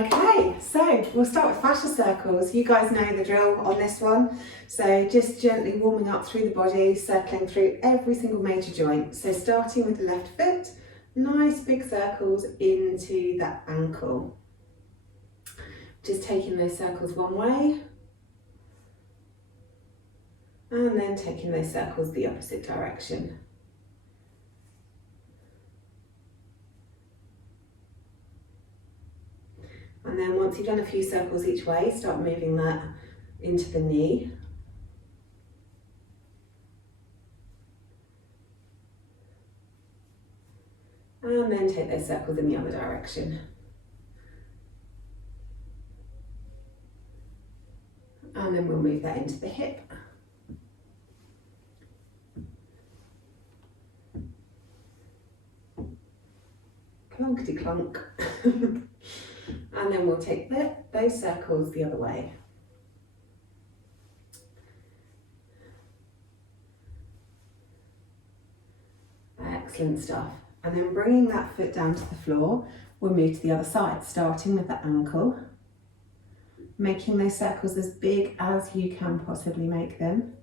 Okay, so we'll start with fascia circles. You guys know the drill on this one. So just gently warming up through the body, circling through every single major joint. So starting with the left foot, nice big circles into that ankle. Just taking those circles one way, and then taking those circles the opposite direction. And then once you've done a few circles each way, start moving that into the knee. And then take those circles in the other direction. And then we'll move that into the hip. Clunkety clunk. And then we'll take those circles the other way. Excellent stuff. And then bringing that foot down to the floor, we'll move to the other side, starting with the ankle, making those circles as big as you can possibly make them.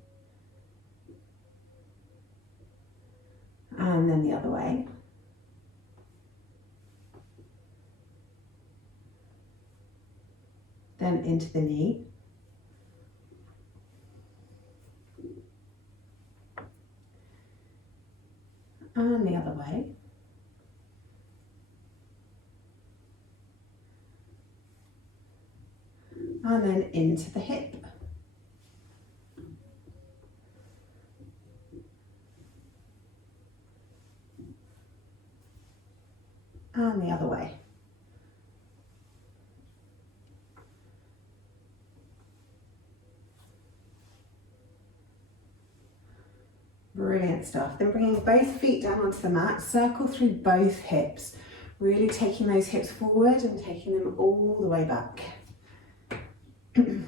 And then the other way. Then into the knee. And the other way. And then into the hip. And the other way. Brilliant stuff. Then bringing both feet down onto the mat, circle through both hips, really taking those hips forward and taking them all the way back. And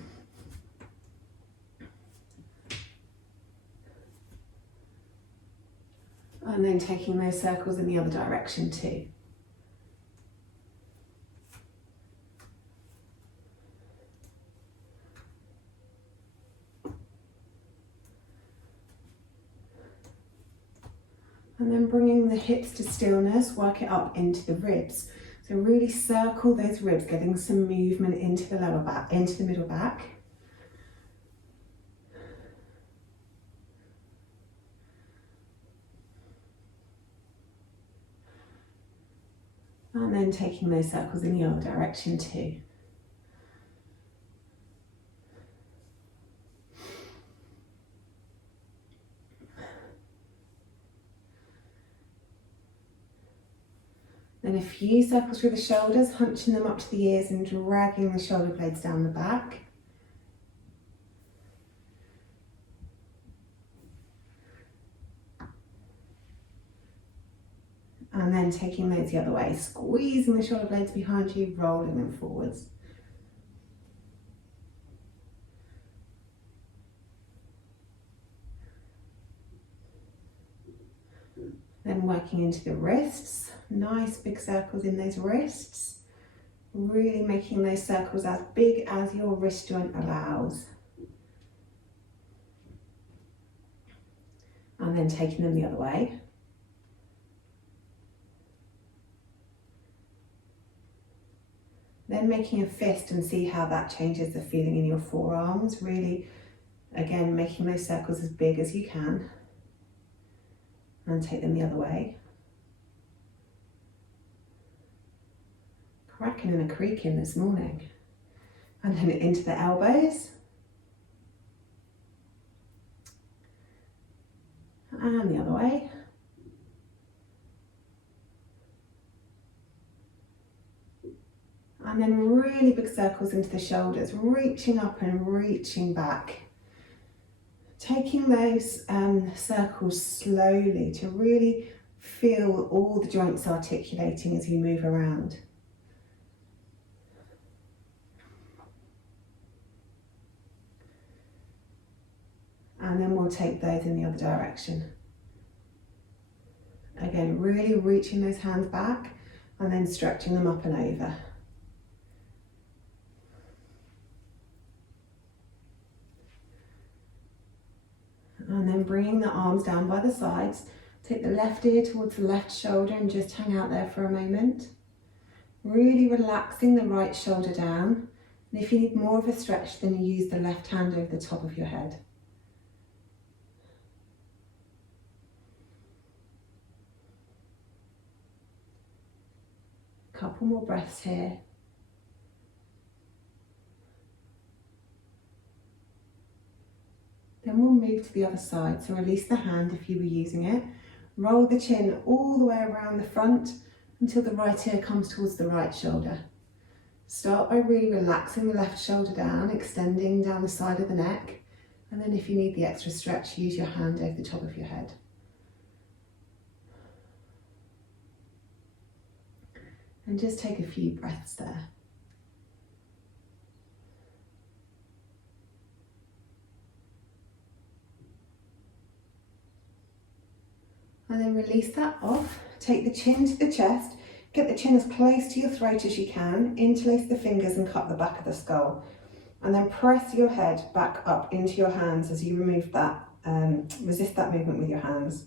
then taking those circles in the other direction too. And then bringing the hips to stillness, work it up into the ribs. So really circle those ribs, getting some movement into the lower back, into the middle back. And then taking those circles in the other direction too. Then a few circles through the shoulders, hunching them up to the ears and dragging the shoulder blades down the back. And then taking those the other way, squeezing the shoulder blades behind you, rolling them forwards. Then working into the wrists, nice big circles in those wrists, really making those circles as big as your wrist joint allows. And then taking them the other way. Then making a fist and see how that changes the feeling in your forearms, really, again, making those circles as big as you can. And take them the other way. Cracking and a creaking this morning. And then into the elbows. And the other way. And then really big circles into the shoulders, reaching up and reaching back. Taking those circles slowly to really feel all the joints articulating as you move around. And then we'll take those in the other direction. Again, really reaching those hands back and then stretching them up and over. bringing the arms down by the sides. Take the left ear towards the left shoulder and just hang out there for a moment. Really relaxing the right shoulder down. And if you need more of a stretch, then you use the left hand over the top of your head. Couple more breaths here. Then we'll move to the other side. So release the hand if you were using it. Roll the chin all the way around the front until the right ear comes towards the right shoulder. Start by really relaxing the left shoulder down, extending down the side of the neck. And then if you need the extra stretch, use your hand over the top of your head. And just take a few breaths there. And then release that off. Take the chin to the chest. Get the chin as close to your throat as you can. Interlace the fingers and cup the back of the skull. And then press your head back up into your hands as you remove that, resist that movement with your hands.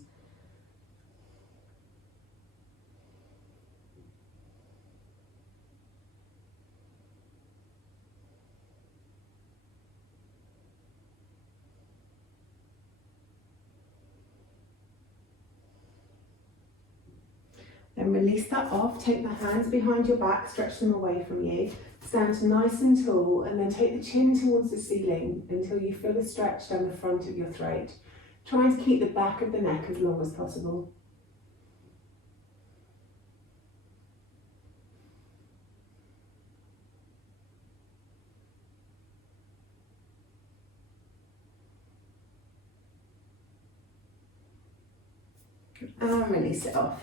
Then release that off, take the hands behind your back, stretch them away from you, stand nice and tall, and then take the chin towards the ceiling until you feel a stretch down the front of your throat. Try to keep the back of the neck as long as possible. And release it off.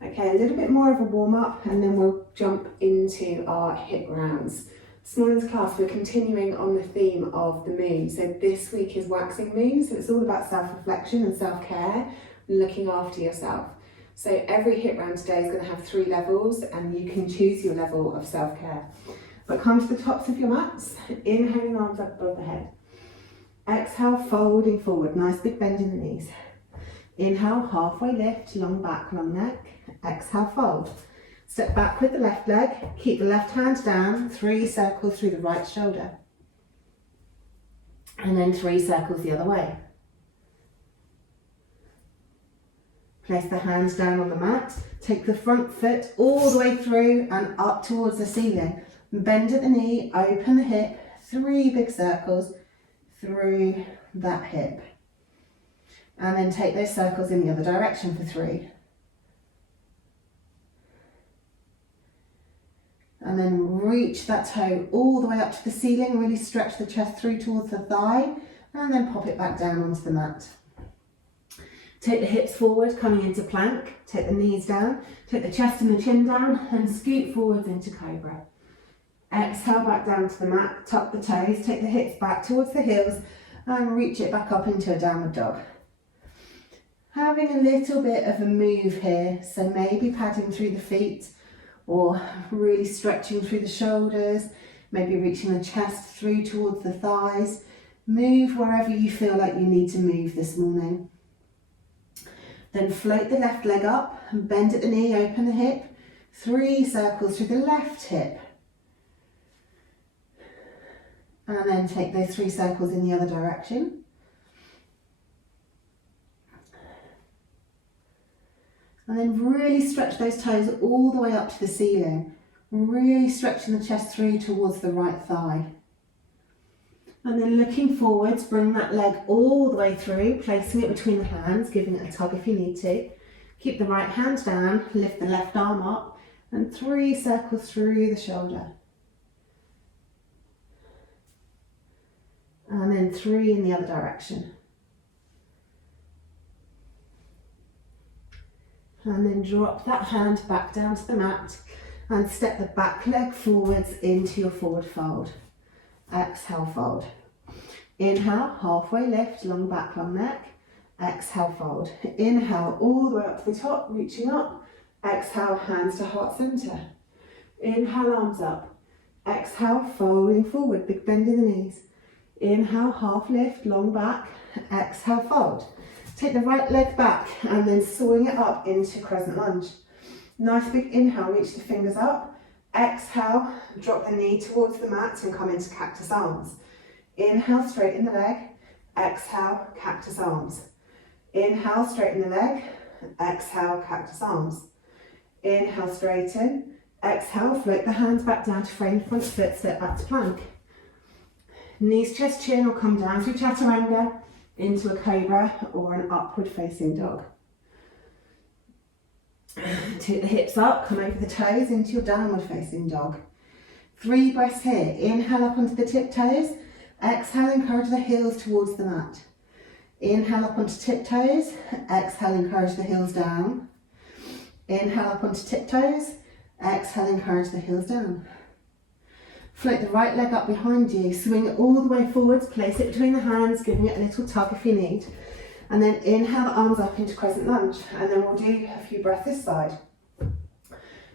Okay, a little bit more of a warm up and then we'll jump into our HIIT rounds. This morning's class, we're continuing on the theme of the moon. So this week is waxing moon, so it's all about self-reflection and self-care, looking after yourself. So every HIIT round today is going to have 3 levels and you can choose your level of self-care. But come to the tops of your mats, inhaling arms up above the head. Exhale, folding forward, nice big bend in the knees. Inhale, halfway lift, long back, long neck. Exhale, fold. Step back with the left leg, keep the left hand down, 3 circles through the right shoulder. And then 3 circles the other way. Place the hands down on the mat, take the front foot all the way through and up towards the ceiling. Bend at the knee, open the hip, 3 big circles through that hip. And then take those circles in the other direction for 3. And then reach that toe all the way up to the ceiling, really stretch the chest through towards the thigh, and then pop it back down onto the mat. Take the hips forward, coming into plank, take the knees down, take the chest and the chin down, and scoot forwards into cobra. Exhale back down to the mat, tuck the toes, take the hips back towards the heels, and reach it back up into a downward dog. Having a little bit of a move here, so maybe padding through the feet or really stretching through the shoulders, maybe reaching the chest through towards the thighs. Move wherever you feel like you need to move this morning. Then float the left leg up and bend at the knee, open the hip, 3 circles through the left hip. And then take those 3 circles in the other direction. And then really stretch those toes all the way up to the ceiling. Really stretching the chest through towards the right thigh. And then looking forwards, bring that leg all the way through, placing it between the hands, giving it a tug if you need to. Keep the right hand down, lift the left arm up, and 3 circles through the shoulder. And then 3 in the other direction. And then drop that hand back down to the mat and step the back leg forwards into your forward fold. Exhale, fold. Inhale, halfway lift, long back, long neck. Exhale, fold. Inhale, all the way up to the top, reaching up. Exhale, hands to heart center. Inhale, arms up. Exhale, folding forward, big bend in the knees. Inhale, half lift, long back. Exhale, fold. Take the right leg back and then swing it up into crescent lunge. Nice big inhale, reach the fingers up. Exhale, drop the knee towards the mat and come into cactus arms. Inhale, straighten the leg. Exhale, cactus arms. Inhale, straighten the leg. Exhale, cactus arms. Inhale, straighten. Exhale, float the hands back down to frame front foot, step back to plank. Knees, chest, chin will come down through chaturanga into a cobra or an upward facing dog. Take the hips up, come over the toes into your downward facing dog. 3 breaths here. Inhale up onto the tiptoes. Exhale, encourage the heels towards the mat. Inhale up onto tiptoes. Exhale, encourage the heels down. Inhale up onto tiptoes. Exhale, encourage the heels down. Float the right leg up behind you. Swing it all the way forwards. Place it between the hands, giving it a little tug if you need. And then inhale the arms up into crescent lunge. And then we'll do a few breaths this side.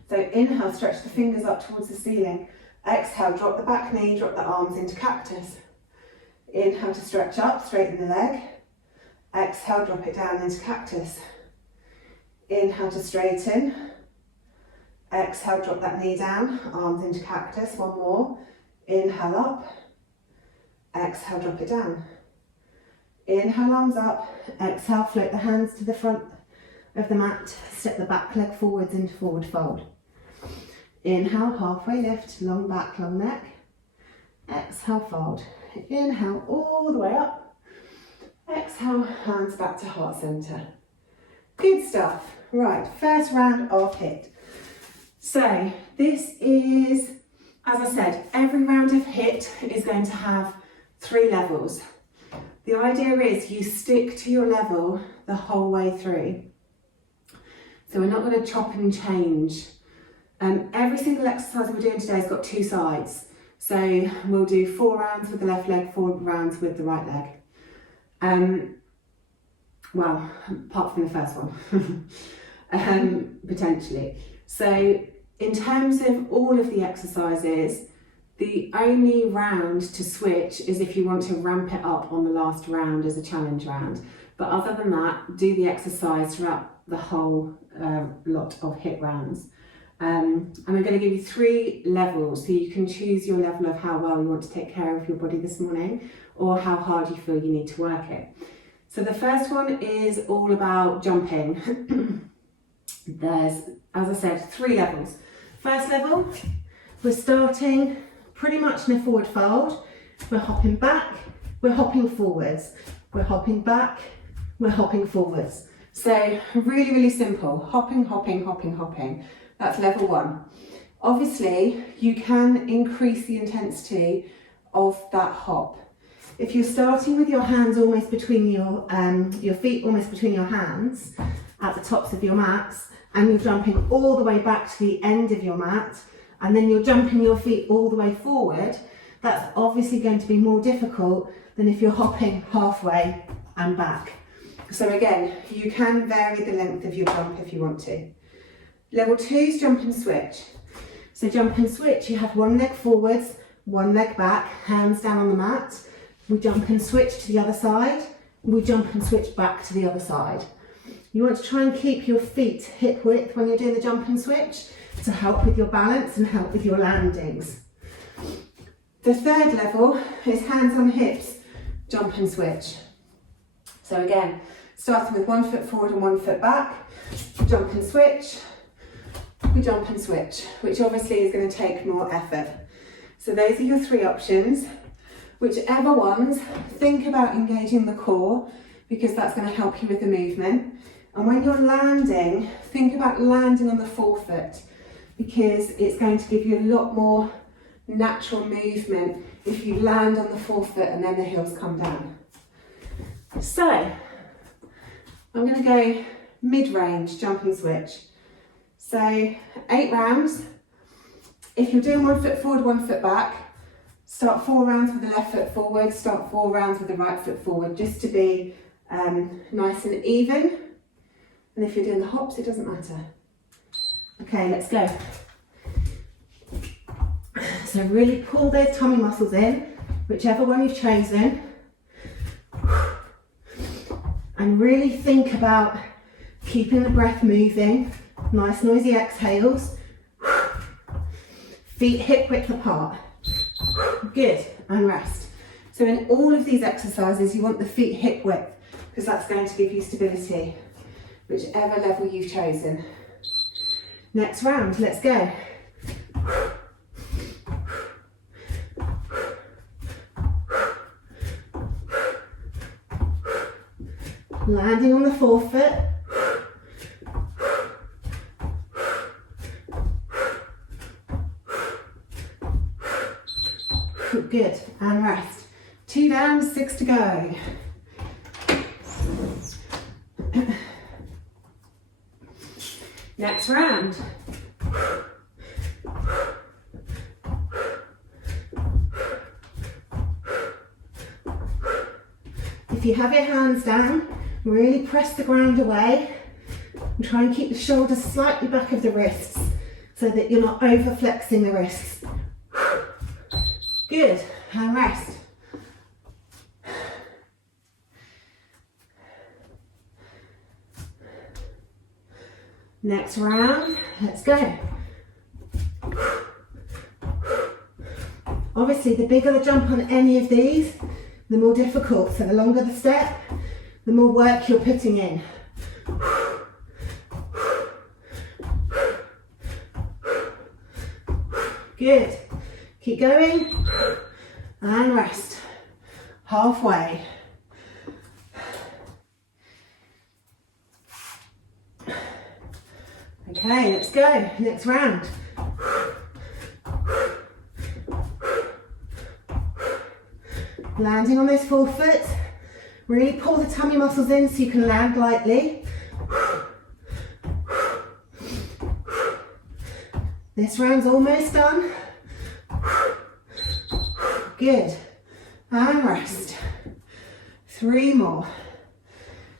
So inhale, stretch the fingers up towards the ceiling. Exhale, drop the back knee, drop the arms into cactus. Inhale to stretch up, straighten the leg. Exhale, drop it down into cactus. Inhale to straighten. Exhale, drop that knee down, arms into cactus. One more. Inhale up. Exhale, drop it down. Inhale, arms up. Exhale, float the hands to the front of the mat. Step the back leg forwards into forward fold. Inhale, halfway lift, long back, long neck. Exhale, fold. Inhale, all the way up. Exhale, hands back to heart center. Good stuff. Right, first round of HIIT. So this is, as I said, every round of HIIT is going to have 3 levels. The idea is you stick to your level the whole way through. So we're not going to chop and change. Every single exercise we're doing today has got 2 sides. So we'll do 4 rounds with the left leg, 4 rounds with the right leg. Well, apart from the first one, potentially. So in terms of all of the exercises, the only round to switch is if you want to ramp it up on the last round as a challenge round. But other than that, do the exercise throughout the whole lot of HIIT rounds. And I'm going to give you 3 levels, so you can choose your level of how well you want to take care of your body this morning or how hard you feel you need to work it. So the first one is all about jumping. There's, as I said, 3 levels. First level, we're starting pretty much in a forward fold. We're hopping back, we're hopping forwards. We're hopping back, we're hopping forwards. So really, really simple. Hopping, hopping, hopping, hopping. That's level 1. Obviously, you can increase the intensity of that hop. If you're starting with your hands almost between your feet almost between your hands at the tops of your mats, and you're jumping all the way back to the end of your mat, and then you're jumping your feet all the way forward, that's obviously going to be more difficult than if you're hopping halfway and back. So again, you can vary the length of your jump if you want to. Level 2 is jump and switch. So jump and switch, you have 1 leg forwards, 1 leg back, hands down on the mat. We jump and switch to the other side. We jump and switch back to the other side. You want to try and keep your feet hip width when you're doing the jump and switch to help with your balance and help with your landings. The third level is hands on hips, jump and switch. So again, starting with 1 foot forward and 1 foot back, jump and switch, we jump and switch, which obviously is going to take more effort. So those are your 3 options. Whichever ones, think about engaging the core because that's going to help you with the movement. And when you're landing, think about landing on the forefoot because it's going to give you a lot more natural movement if you land on the forefoot and then the heels come down. So, I'm going to go mid-range, jump and switch. So, 8 rounds. If you're doing 1 foot forward, 1 foot back, start 4 rounds with the left foot forward, start 4 rounds with the right foot forward, just to be nice and even. And if you're doing the hops, it doesn't matter. Okay, let's go. So really pull those tummy muscles in, whichever one you've chosen. And really think about keeping the breath moving. Nice noisy exhales. Feet hip width apart. Good, and rest. So in all of these exercises, you want the feet hip width because that's going to give you stability, whichever level you've chosen. Next round, let's go. Landing on the forefoot. Good, and rest. 2 down, 6 to go. Next round. If you have your hands down, really press the ground away and try and keep the shoulders slightly back of the wrists so that you're not over flexing the wrists. Good, and rest. Next round, let's go. Obviously, the bigger the jump on any of these, the more difficult. So the longer the step, the more work you're putting in. Good. Keep going. And rest. Halfway. Okay, let's go. Next round. Landing on those forefoot. Really pull the tummy muscles in so you can land lightly. This round's almost done. Good. And rest. 3 more.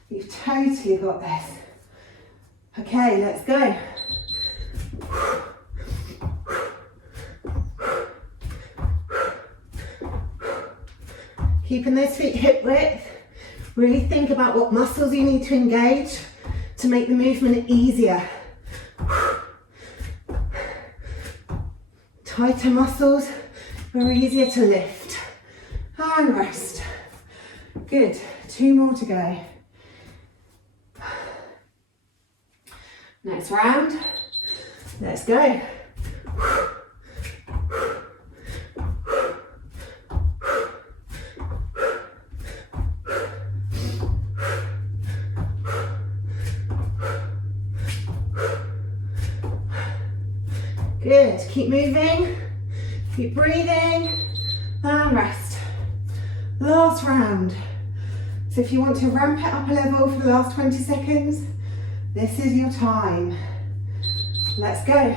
You've totally got this. Okay, let's go. Keeping those feet hip width. Really think about what muscles you need to engage to make the movement easier. Tighter muscles are easier to lift. And rest. Good. 2 more to go. Next round. Let's go. Good. Keep moving. Keep breathing. And rest. Last round. So if you want to ramp it up a level for the last 20 seconds, this is your time. Let's go.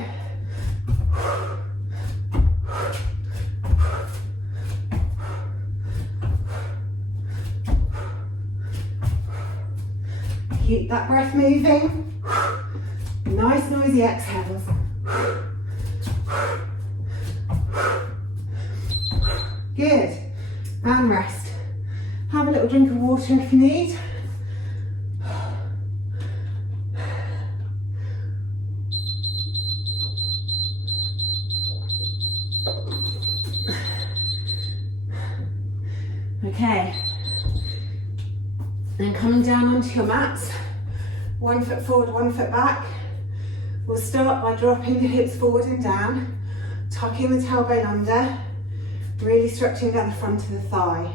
Keep that breath moving. Nice noisy exhales. Good. And rest. Have a little drink of water if you need. Okay. Then coming down onto your mats. 1 foot forward, 1 foot back. We'll start by dropping the hips forward and down, tucking the tailbone under, really stretching down the front of the thigh.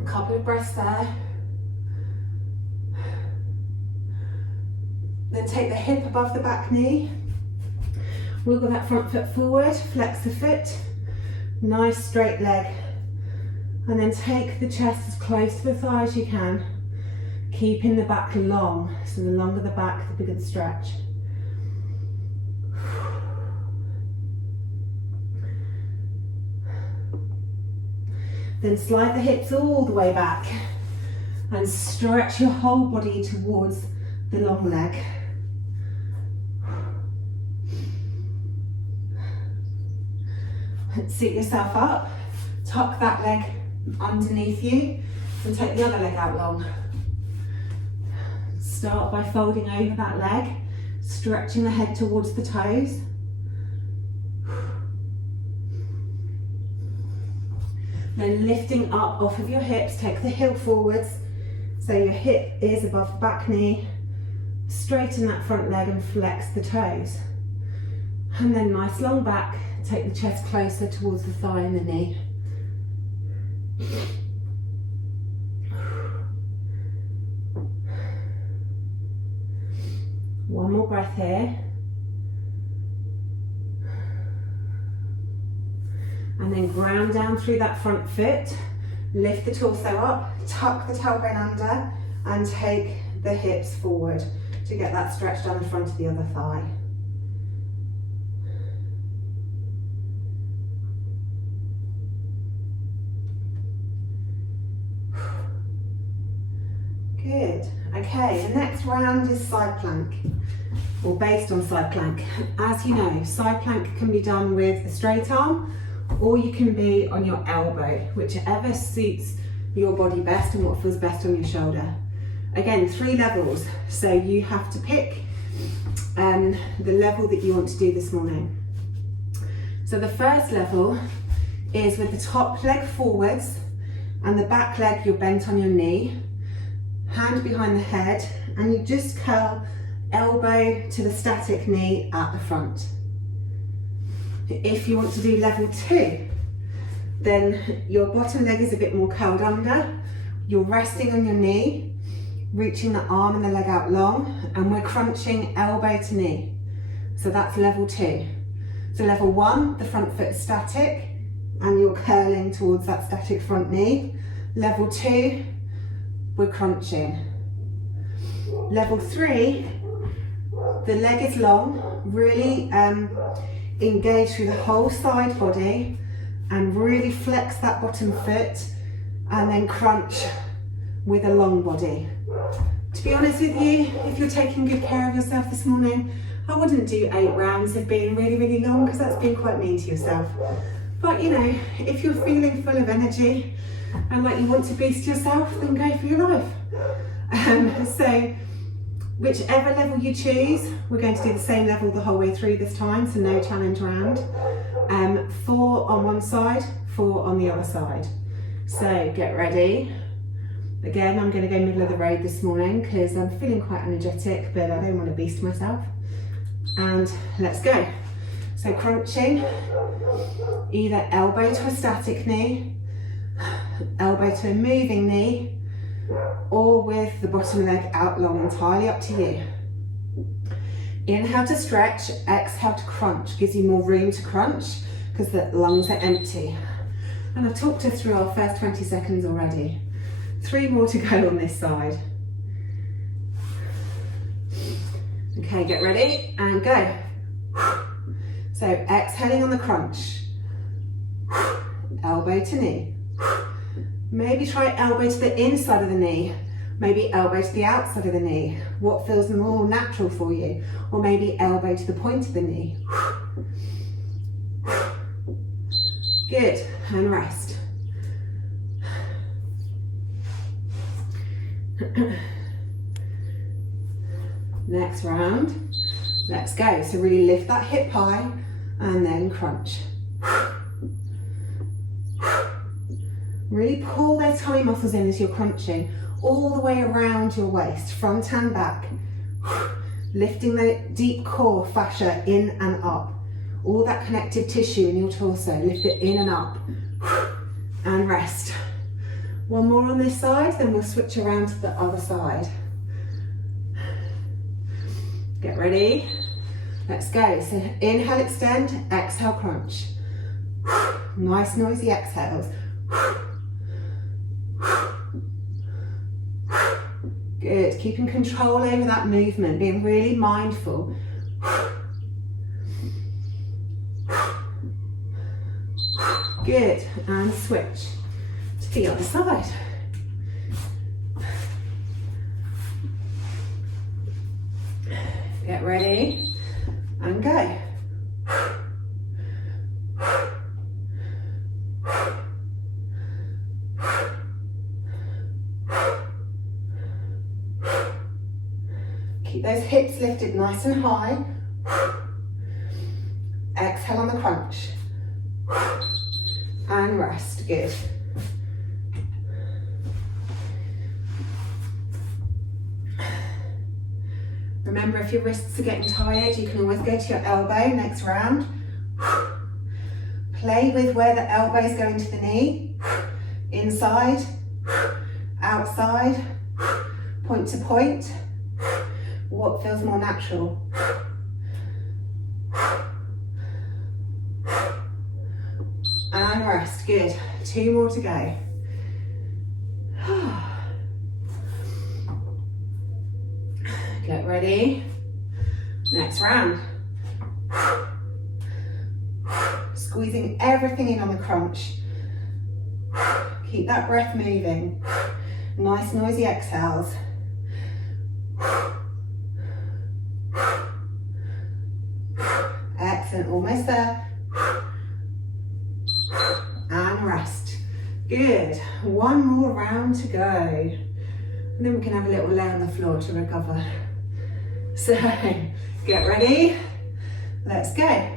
A couple of breaths there. Then take the hip above the back knee. Wiggle that front foot forward, flex the foot, nice straight leg. And then take the chest as close to the thigh as you can, keeping the back long. So the longer the back, the bigger the stretch. Then slide the hips all the way back and stretch your whole body towards the long leg. Sit yourself up, tuck that leg underneath you, and take the other leg out long. Start by folding over that leg, stretching the head towards the toes. Then lifting up off of your hips, take the heel forwards, so your hip is above the back knee. Straighten that front leg and flex the toes. And then nice long back, take the chest closer towards the thigh and the knee. One more breath here. And then ground down through that front foot. Lift the torso up, tuck the tailbone under, and take the hips forward to get that stretch down the front of the other thigh. Good. Okay, the next round is side plank, or based on side plank. As you know, side plank can be done with a straight arm, or you can be on your elbow, whichever suits your body best and what feels best on your shoulder. Again, 3 levels, so you have to pick the level that you want to do this morning. So the first level is with the top leg forwards and the back leg you're bent on your knee, hand behind the head, and you just curl elbow to the static knee at the front. If you want to do level 2, then your bottom leg is a bit more curled under, you're resting on your knee, reaching the arm and the leg out long, and we're crunching elbow to knee. So that's level 2. So level 1, the front foot is static, and you're curling towards that static front knee. Level 2, we're crunching. Level 3, the leg is long, really engage through the whole side body and really flex that bottom foot, and then crunch with a long body. To be honest with you, if you're taking good care of yourself this morning, I wouldn't do 8 rounds of being really, really long, because that's being quite mean to yourself. But you know, if you're feeling full of energy and like you want to beast yourself, then go for your life. So whichever level you choose, we're going to do the same level the whole way through this time, so no challenge round. 4 on one side, 4 on the other side. So get ready. Again, I'm going to go middle of the road this morning because I'm feeling quite energetic, but I don't want to beast myself. And let's go. So crunching, either elbow to a static knee, elbow to a moving knee, or with the bottom leg out long, entirely up to you. Inhale to stretch, exhale to crunch. Gives you more room to crunch because the lungs are empty. And I've talked us through our first 20 seconds already. 3 more to go on this side. Okay, get ready and go. So exhaling on the crunch. Elbow to knee. Maybe try elbow to the inside of the knee. Maybe elbow to the outside of the knee. What feels more natural for you? Or maybe elbow to the point of the knee. Good, and rest. Next round, let's go. So really lift that hip high and then crunch. Really pull those tummy muscles in as you're crunching, all the way around your waist, front and back. Lifting the deep core fascia in and up. All that connective tissue in your torso, lift it in and up. And rest. One more on this side, then we'll switch around to the other side. Get ready. Let's go. So inhale, extend, exhale, crunch. Nice noisy exhales. Good, keeping control over that movement, being really mindful. Good, and switch to the other side. Get ready and go. keep those hips lifted nice and high. Exhale on the crunch. And rest, good. Remember, if your wrists are getting tired, you can always go to your elbow next round. Play with where the elbow is going to the knee. Inside, outside, point to point. What feels more natural? And rest, good. 2 more to go. Get ready. Next round. Squeezing everything in on the crunch. Keep that breath moving. Nice noisy exhales. Excellent, almost there. And rest. Good. 1 more round to go. And then we can have a little lay on the floor to recover. So, get ready. Let's go.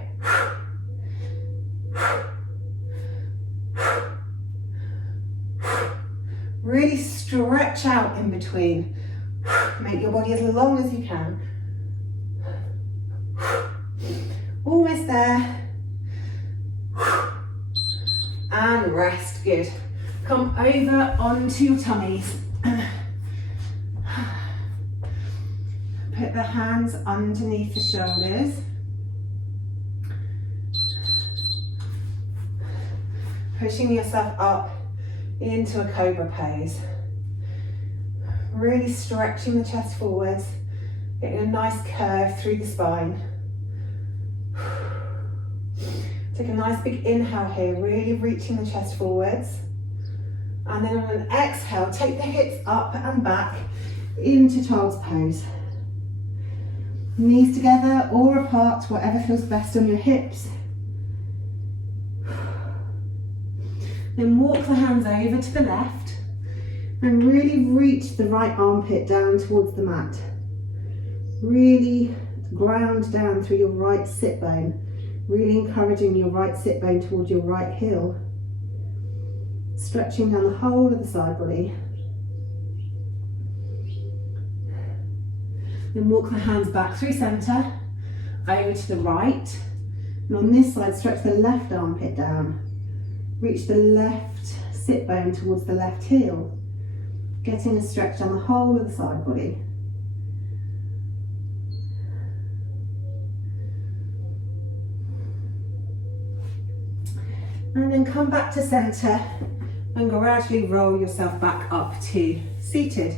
Really stretch out in between. Make your body as long as you can. Almost there. And rest, good. Come over onto your tummies. Put the hands underneath the shoulders. Pushing yourself up into a cobra pose. Really stretching the chest forwards, getting a nice curve through the spine. Take a nice big inhale here, really reaching the chest forwards. And then on an exhale, take the hips up and back into child's pose. Knees together or apart, whatever feels best on your hips. Then walk the hands over to the left and really reach the right armpit down towards the mat. Really ground down through your right sit bone, really encouraging your right sit bone towards your right heel. Stretching down the whole of the side body. Then walk the hands back through centre, over to the right. And on this side, stretch the left armpit down. Reach the left sit bone towards the left heel. Getting a stretch down the whole of the side body. And then come back to centre and gradually roll yourself back up to seated.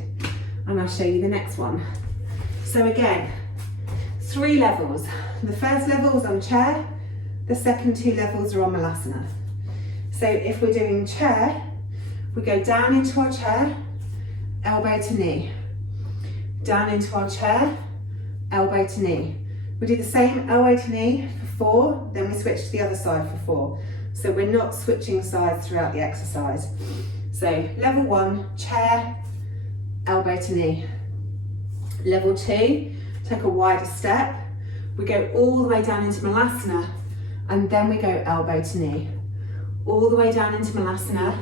And I'll show you the next one. So again, 3 levels. The first level is on chair, the second 2 levels are on Malasana. So if we're doing chair, we go down into our chair, elbow to knee. Down into our chair, elbow to knee. We do the same elbow to knee for 4, then we switch to the other side for 4. So we're not switching sides throughout the exercise. So level 1, chair, elbow to knee. Level 2, take a wider step. We go all the way down into Malasana and then we go elbow to knee. All the way down into Malasana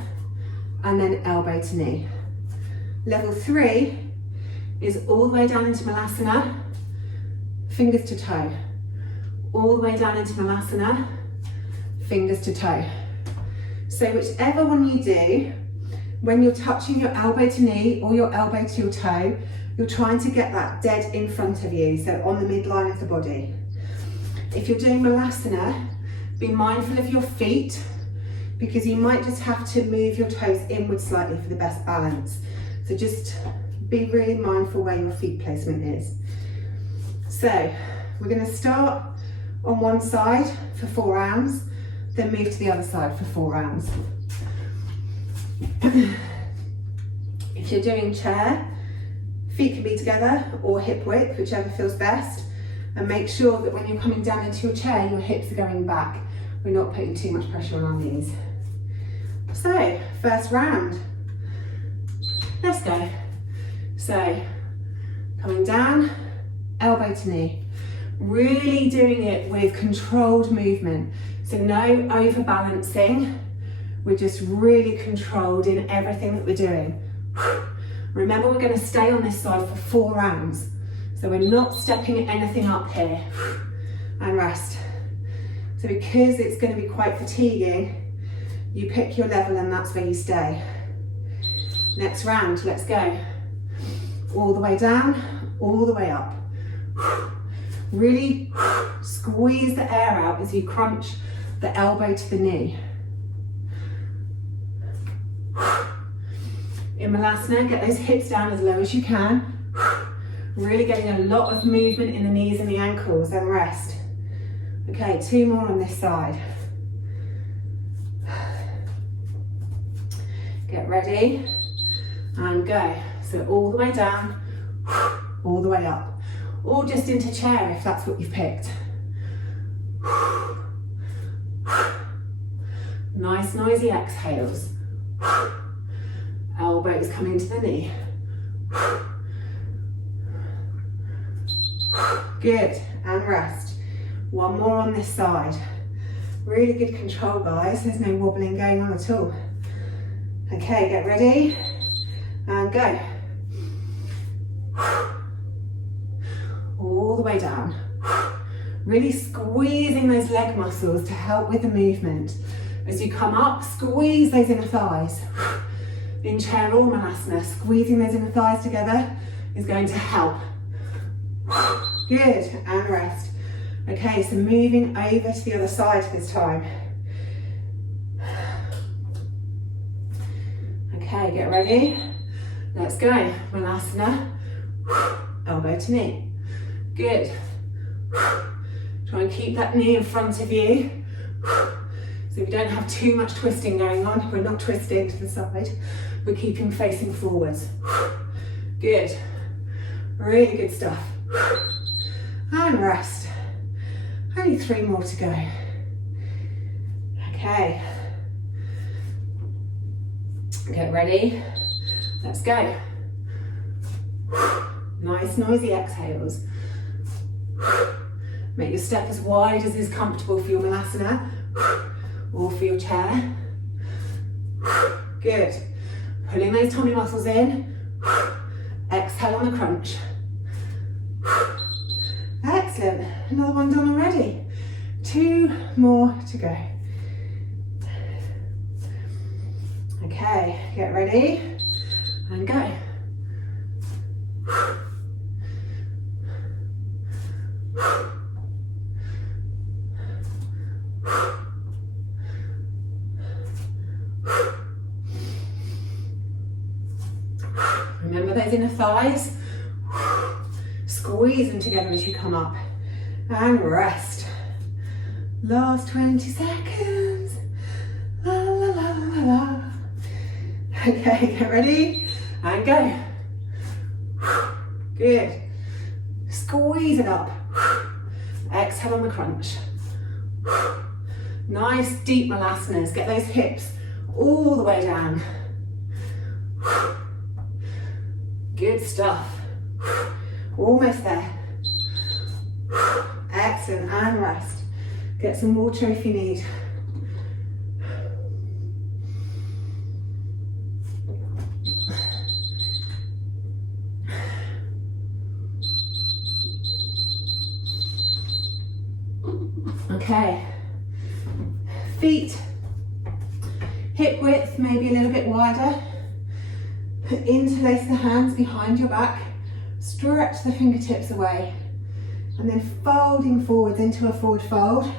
and then elbow to knee. Level 3 is all the way down into Malasana, fingers to toe. All the way down into Malasana, fingers to toe. So whichever one you do, when you're touching your elbow to knee or your elbow to your toe, you're trying to get that dead in front of you, so on the midline of the body. If you're doing Malasana, be mindful of your feet, because you might just have to move your toes inward slightly for the best balance. So just be really mindful where your feet placement is. So we're going to start on one side for 4 rounds, then move to the other side for 4 rounds. If you're doing chair, feet can be together or hip width, whichever feels best. And make sure that when you're coming down into your chair, your hips are going back. We're not putting too much pressure on our knees. So, first round. Let's go. So, coming down, elbow to knee. Really doing it with controlled movement. So no overbalancing. We're just really controlled in everything that we're doing. Remember, we're going to stay on this side for 4 rounds. So we're not stepping anything up here. And rest. So because it's going to be quite fatiguing, you pick your level and that's where you stay. Next round, let's go. All the way down, all the way up. Really squeeze the air out as you crunch the elbow to the knee. In Malasana, get those hips down as low as you can. Really getting a lot of movement in the knees and the ankles, and rest. Okay, 2 more on this side. Get ready and go. So all the way down, all the way up. Or just into chair if that's what you've picked. Nice noisy exhales. Elbows coming to the knee. Good, and rest. 1 more on this side. Really good control, guys. There's no wobbling going on at all. Okay, get ready and go. All the way down. Really squeezing those leg muscles to help with the movement. As you come up, squeeze those inner thighs. In chair or Malasana, squeezing those inner thighs together is going to help. Good, and rest. Okay, so moving over to the other side this time. Okay, get ready. Let's go. Malasana, elbow to knee. Good. Try and keep that knee in front of you. So we don't have too much twisting going on. We're not twisting to the side. We're keeping facing forwards. Good. Really good stuff. And rest. Only 3 more to go. Okay. Get ready. Let's go. Nice noisy exhales. Make your step as wide as is comfortable for your Malasana or for your chair. Good. Pulling those tummy muscles in. Exhale on the crunch. Excellent. Another one done already. 2 more to go. Okay, get ready and go. Remember those inner thighs? Squeeze them together as you come up. And rest. Last 20 seconds. La la la la la. Okay, get ready and go. Good. Squeeze it up. Exhale on the crunch. Nice deep Malasanas. Get those hips all the way down. Good stuff. Almost there. Excellent, and rest. Get some water if you need. Okay. Feet hip width, maybe a little bit wider. Interlace the hands behind your back. Stretch the fingertips away. And then folding forwards into a forward fold.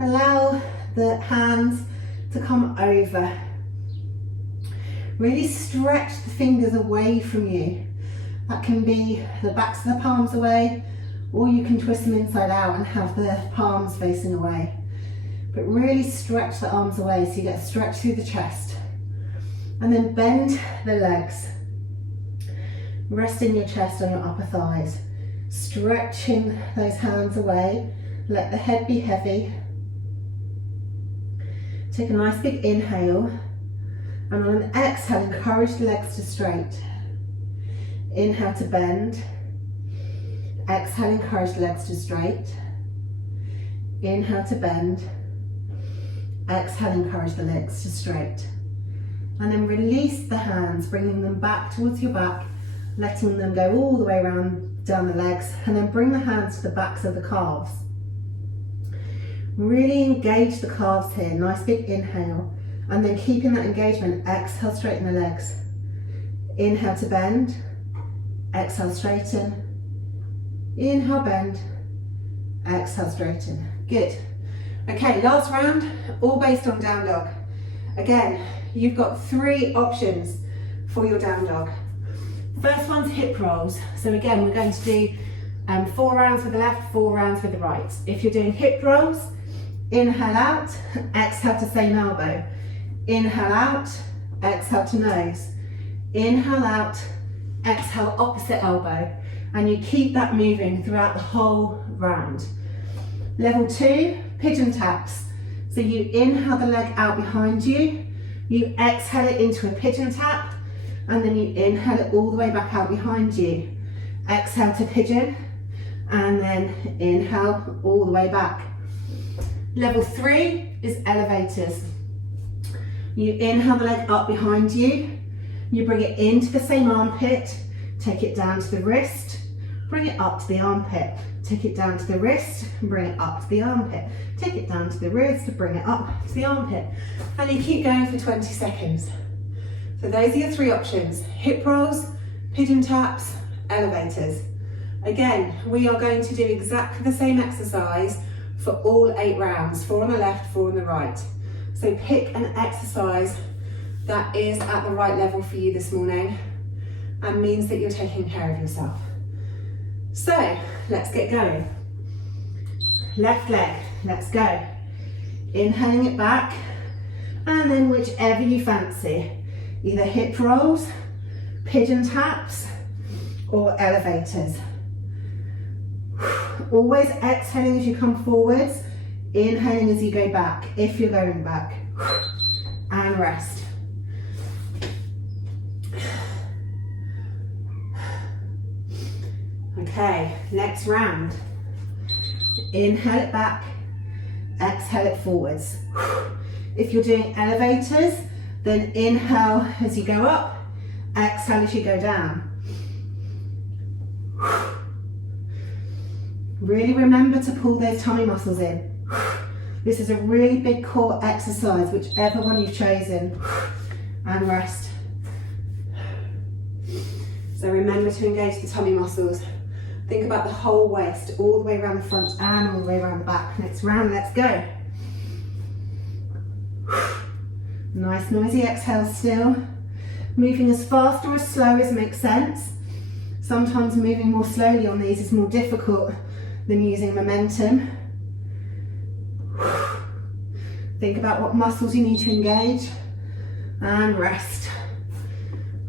Allow the hands to come over. Really stretch the fingers away from you. That can be the backs of the palms away, or you can twist them inside out and have the palms facing away. But really stretch the arms away so you get a stretch through the chest. And then bend the legs. Resting your chest on your upper thighs. Stretching those hands away. Let the head be heavy. Take a nice big inhale. And on an exhale, encourage the legs to straight. Inhale to bend. Exhale, encourage the legs to straight. Inhale to bend. Exhale, encourage the legs to straight. And then release the hands, bringing them back towards your back, letting them go all the way around down the legs, and then bring the hands to the backs of the calves. Really engage the calves here, nice big inhale, and then keeping that engagement, exhale, straighten the legs. Inhale to bend, exhale, straighten. Inhale, bend, exhale, straighten. Good. Okay, last round, all based on down dog. Again, you've got 3 options for your down dog. First one's hip rolls. So again, we're going to do 4 rounds with the left, 4 rounds with the right. If you're doing hip rolls, inhale out, exhale to same elbow. Inhale out, exhale to nose. Inhale out, exhale opposite elbow. And you keep that moving throughout the whole round. Level 2, pigeon taps. So you inhale the leg out behind you, you exhale it into a pigeon tap, and then you inhale it all the way back out behind you. Exhale to pigeon, and then inhale all the way back. Level 3 is elevators. You inhale the leg up behind you, you bring it into the same armpit, take it down to the wrist, bring it up to the armpit, take it down to the wrist, and bring it up to the armpit, take it down to the wrist, and bring it up to the armpit. And you keep going for 20 seconds. So those are your 3 options: hip rolls, pigeon taps, elevators. Again, we are going to do exactly the same exercise for all 8 rounds, 4 on the left, 4 on the right. So pick an exercise that is at the right level for you this morning and means that you're taking care of yourself. So let's get going. Left leg, let's go. Inhaling it back, and then whichever you fancy, either hip rolls, pigeon taps, or elevators. Always exhaling as you come forwards, inhaling as you go back, if you're going back, and rest. Okay, next round. Inhale it back, exhale it forwards. If you're doing elevators, then inhale as you go up, exhale as you go down. Really remember to pull those tummy muscles in. This is a really big core exercise, whichever one you've chosen, and rest. So remember to engage the tummy muscles. Think about the whole waist, all the way around the front and all the way around the back. Next round, let's go. Nice noisy exhale still. Moving as fast or as slow as makes sense. Sometimes moving more slowly on these is more difficult than using momentum. Think about what muscles you need to engage and rest.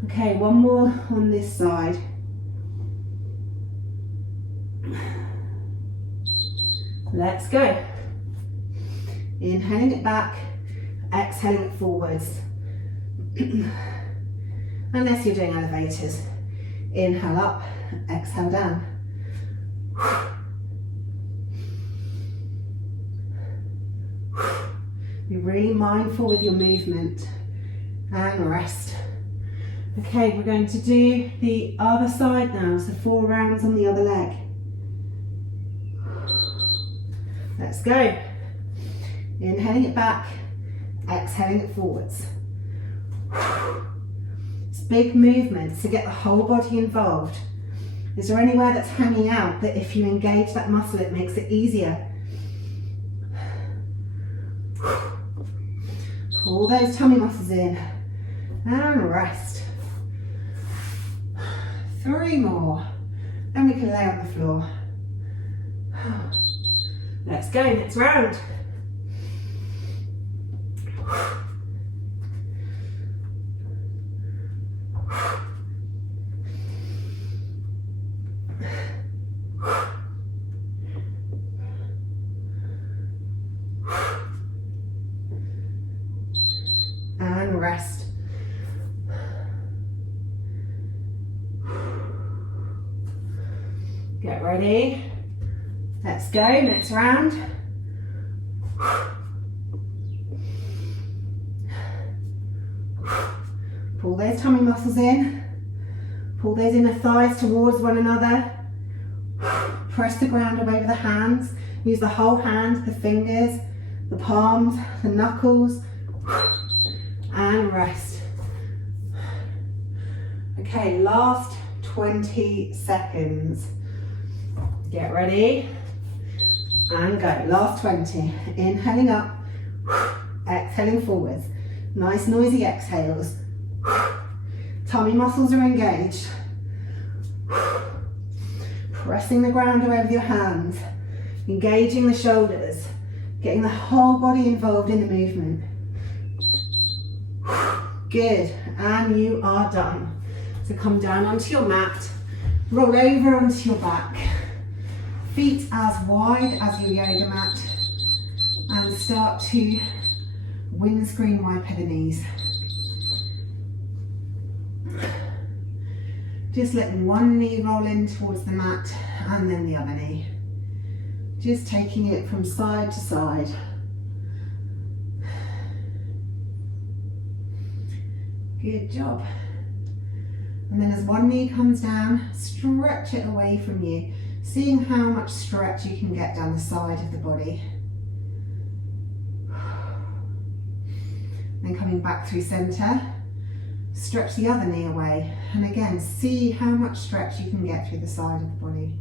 Okay, one more on this side. Let's go. Inhaling it back, exhaling it forwards. Unless you're doing elevators. Inhale up, exhale down. Be really mindful with your movement and rest. Okay, we're going to do the other side now, so 4 rounds on the other leg. Let's go. Inhaling it back, exhaling it forwards. It's big movements to get the whole body involved. Is there anywhere that's hanging out that if you engage that muscle, it makes it easier? Pull those tummy muscles in and rest. 3 more, then we can lay on the floor. Let's go, next round. And rest. Get ready. ready? Let's go, next round. Pull those tummy muscles in. Pull those inner thighs towards one another. Press the ground up over the hands. Use the whole hand, the fingers, the palms, the knuckles, and rest. Okay, last 20 seconds. Get ready and go. Last 20. Inhaling up, exhaling forwards. Nice noisy exhales. Tummy muscles are engaged. Pressing the ground over your hands. Engaging the shoulders. Getting the whole body involved in the movement. Good, and you are done. So come down onto your mat. Roll over onto your back. Feet as wide as your yoga mat. And start to windscreen wiper the knees. Just letting one knee roll in towards the mat and then the other knee. Just taking it from side to side. Good job. And then as one knee comes down, stretch it away from you, seeing how much stretch you can get down the side of the body. Then coming back through centre, stretch the other knee away, and again see how much stretch you can get through the side of the body.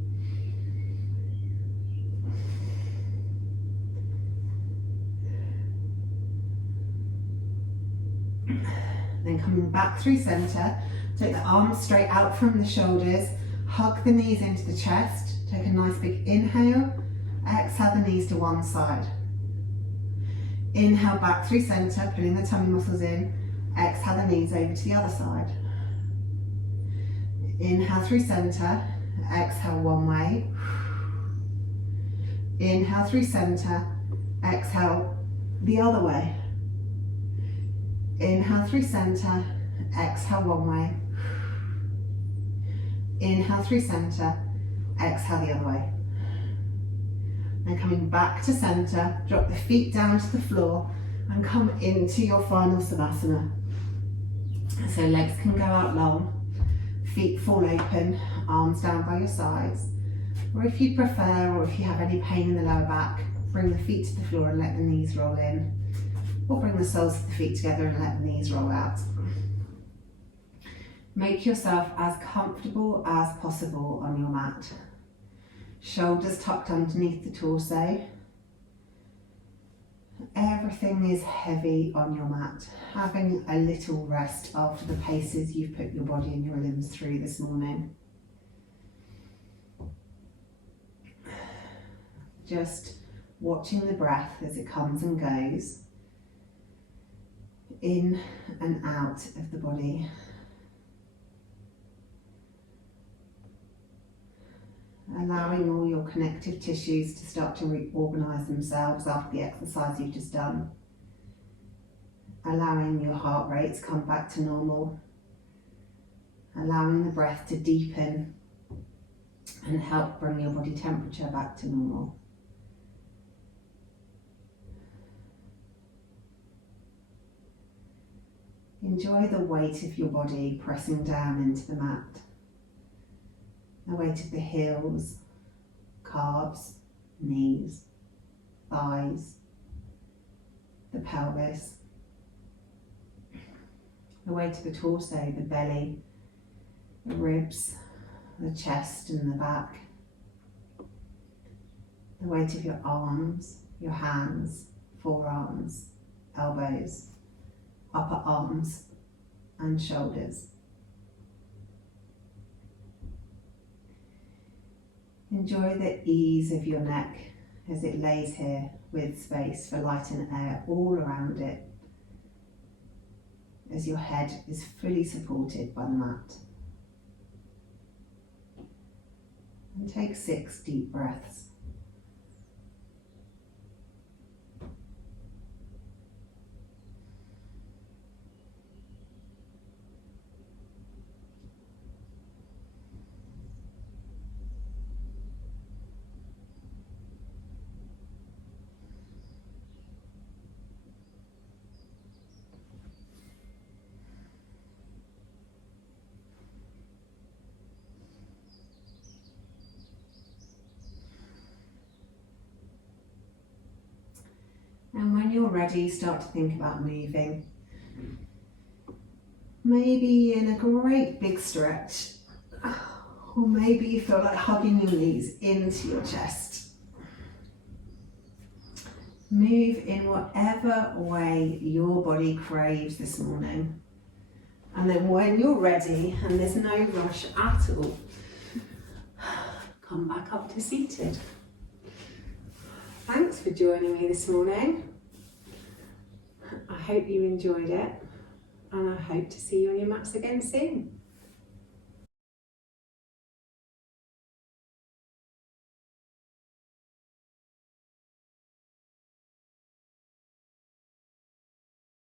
Then coming back through centre, take the arms straight out from the shoulders, hug the knees into the chest, take a nice big inhale, exhale the knees to one side. Inhale back through centre, pulling the tummy muscles in, exhale the knees over to the other side. Inhale through centre, exhale one way. Inhale through centre, exhale the other way. Inhale through centre, exhale one way. Inhale through centre, exhale the other way. Then coming back to centre, drop the feet down to the floor and come into your final Savasana. So legs can go out long, feet fall open, arms down by your sides. Or if you prefer, or if you have any pain in the lower back, bring the feet to the floor and let the knees roll in. Or bring the soles of the feet together and let the knees roll out. Make yourself as comfortable as possible on your mat. Shoulders tucked underneath the torso. Everything is heavy on your mat. Having a little rest after the paces you've put your body and your limbs through this morning. Just watching the breath as it comes and goes. In and out of the body. Allowing all your connective tissues to start to reorganise themselves after the exercise you've just done. Allowing your heart rate to come back to normal. Allowing the breath to deepen and help bring your body temperature back to normal. Enjoy the weight of your body pressing down into the mat. The weight of the heels, calves, knees, thighs, the pelvis. The weight of the torso, the belly, the ribs, the chest and the back. The weight of your arms, your hands, forearms, elbows, upper arms and shoulders. Enjoy the ease of your neck as it lays here with space for light and air all around it, as your head is fully supported by the mat. And take 6 deep breaths. you're ready, start to think about moving. Maybe in a great big stretch, or maybe you feel like hugging your knees into your chest. Move in whatever way your body craves this morning. And then when you're ready, and there's no rush at all, come back up to seated. Thanks for joining me this morning. I hope you enjoyed it, and I hope to see you on your mats again soon.